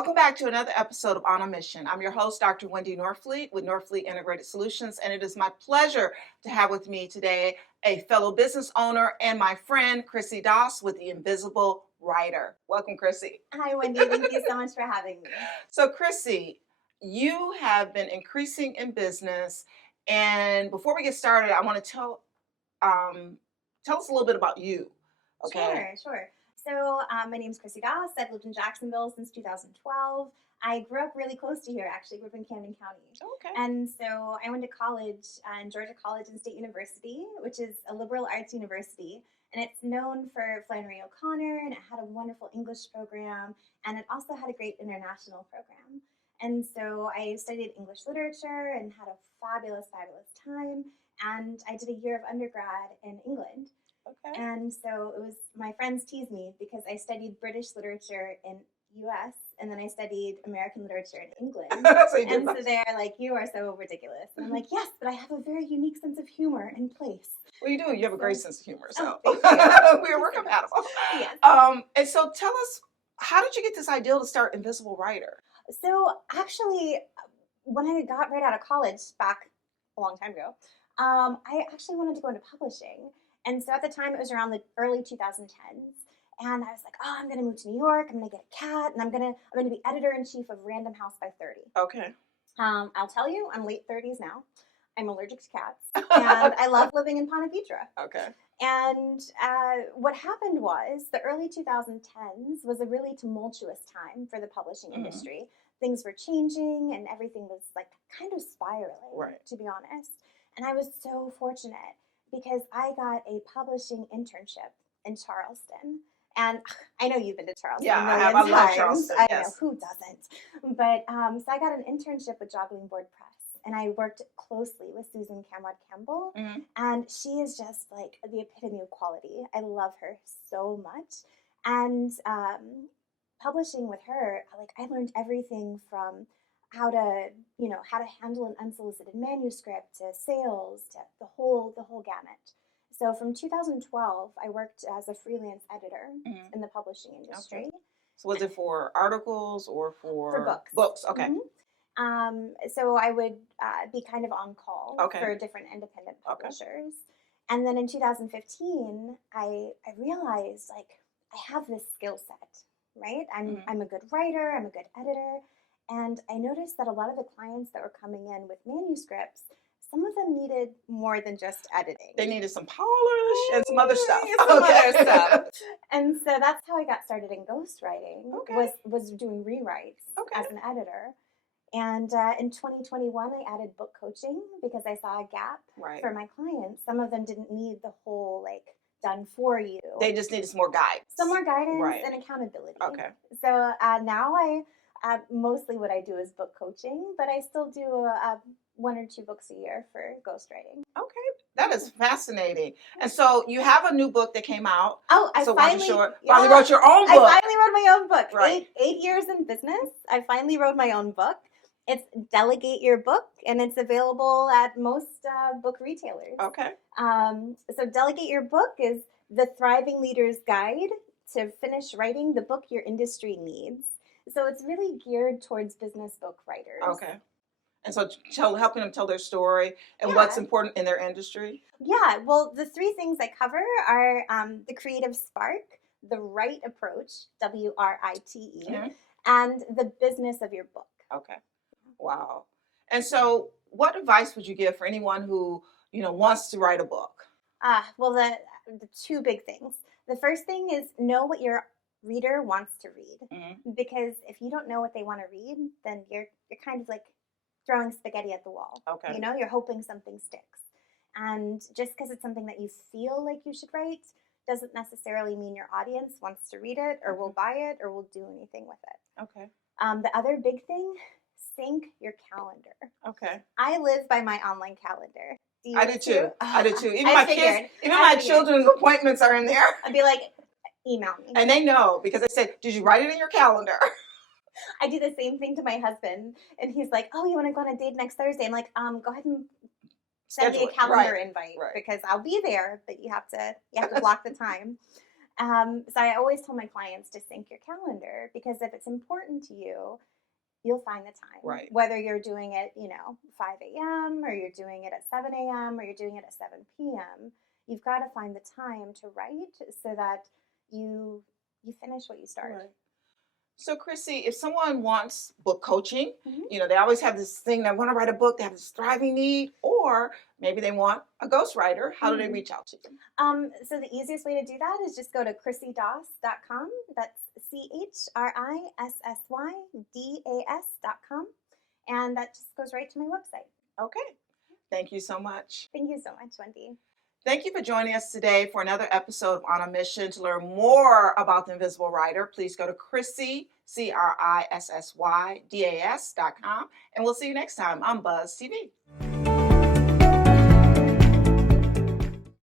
Welcome back to another episode of On a Mission. I'm your host, Dr. Wendy Norfleet with Norfleet Integrated Solutions, and it is my pleasure to have with me today a fellow business owner and my friend, Chrissy with the Invisible Writer. Welcome, Chrissy. Hi, Wendy. Thank you so much for having me. So, Chrissy, you have been increasing in business, and before we get started, I want to tell us a little bit about you. Okay. Sure. So my name is Chrissy Doss. I've lived in Jacksonville since 2012. I grew up really close to here, actually. Grew up in Camden County. Okay. And so I went to college in Georgia College and State University, which is a liberal arts university. And it's known for Flannery O'Connor, and it had a wonderful English program, and it also had a great international program. And so I studied English literature and had a fabulous time. And I did a year of undergrad in England. Okay. And so it was, my friends teased me because I studied British literature in US, and then I studied American literature in England. So they're like, you are so ridiculous. And I'm like, yes, but I have a very unique sense of humor and place. Well, you do. You have a great sense of humor. So we're compatible. Yes. And so tell us, how did you get this idea to start Invisible Writer? So actually, when I got right out of college back a long time ago, I actually wanted to go into publishing. And so at the time, it was around the early 2010s. And I was like, oh, I'm going to move to New York. I'm going to get a cat. And I'm going to be editor-in-chief of Random House by 30. Okay. I'll tell you, I'm late 30s now. I'm allergic to cats. And I love living in Ponte Vedra. Okay. And what happened was the early 2010s was a really tumultuous time for the publishing industry. Things were changing and everything was like kind of spiraling, to be honest. And I was so fortunate because I got a publishing internship in Charleston. And I know you've been to Charleston. Yeah, I have. I love Charleston. I know, who doesn't? But so I got an internship with Joggling Board Press, and I worked closely with Susan Camrod Campbell. And she is just like the epitome of quality. I love her so much. And publishing with her, like I learned everything from how to handle an unsolicited manuscript to sales to the whole gamut. So from 2012, I worked as a freelance editor in the publishing industry. Okay. So was it for articles or for books? Books, okay. So I would be kind of on call for different independent publishers. Okay. And then in 2015, I realized like I have this skill set, right? I'm a good writer, I'm a good editor. And I noticed that a lot of the clients that were coming in with manuscripts, some of them needed more than just editing. They needed some polish and some other stuff. Other stuff. And so that's how I got started in ghostwriting, was doing rewrites as an editor. And in 2021, I added book coaching because I saw a gap for my clients. Some of them didn't need the whole done for you. They just needed some more guidance. Some more guidance and accountability. Okay. So now mostly what I do is book coaching, but I still do 1 or 2 books a year for ghostwriting. Okay, that is fascinating. And so you have a new book that came out. Oh, I finally wrote your own book. I finally wrote my own book. Right. 8 years in business, I finally wrote my own book. It's Delegate Your Book, and it's available at most book retailers. Okay. So Delegate Your Book is the thriving leader's guide to finish writing the book your industry needs. So it's really geared towards business book writers. Okay. And so helping them tell their story and what's important in their industry? Yeah. Well, the 3 things I cover are the creative spark, the right approach, WRITE, and the business of your book. Okay. Wow. And so what advice would you give for anyone who, wants to write a book? Well, the 2 big things. The first thing is know what your reader wants to read, because if you don't know what they want to read, then you're kind of like throwing spaghetti at the wall. Okay. You're hoping something sticks, and just because it's something that you feel like you should write doesn't necessarily mean your audience wants to read it or will buy it or will do anything with it. Okay. The other big thing, sync your calendar. Okay. I live by my online calendar. I do too. I do too. Even my children's appointments are in there. I'd be like, email me. And they know because I said, did you write it in your calendar? I do the same thing to my husband. And he's like, oh, you want to go on a date next Thursday? I'm like, go ahead and send me a calendar invite because I'll be there, but you have to block the time. So I always tell my clients to sync your calendar, because if it's important to you, you'll find the time. Right. Whether you're doing it, 5 a.m. or you're doing it at 7 a.m. or you're doing it at 7 p.m., you've got to find the time to write so that you finish what you start. Right. So, Chrissy, if someone wants book coaching, Mhm. they always have this thing, they want to write a book, they have this thriving need, or maybe they want a ghostwriter. How do they reach out to you? So the easiest way to do that is just go to chrissydas.com. That's ChrissysYdas.com. And that just goes right to my website. Okay. Thank you so much. Thank you so much, Wendy. Thank you for joining us today for another episode of On a Mission. To learn more about the Invisible Writer, please go to Chrissy, ChrissysYdas.com, and we'll see you next time on Buzz TV.